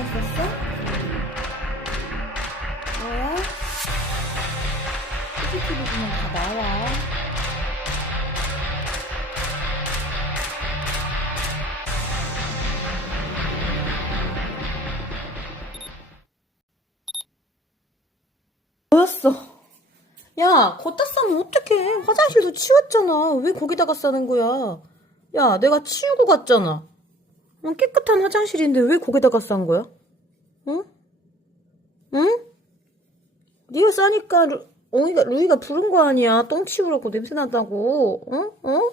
있었어? 뭐야? CCTV 보면 다 나와. 뭐였어? 야, 걷다 싸면 어떡해. 화장실도 치웠잖아. 왜 거기다가 싸는 거야? 야, 내가 치우고 갔잖아. 어, 깨끗한 화장실인데 왜 거기다가 싼 거야? 응? 응? 네가 싸니까 루, 엉이가, 루이가 부른 거 아니야. 똥 치우라고 냄새 난다고. 응? 응? 아,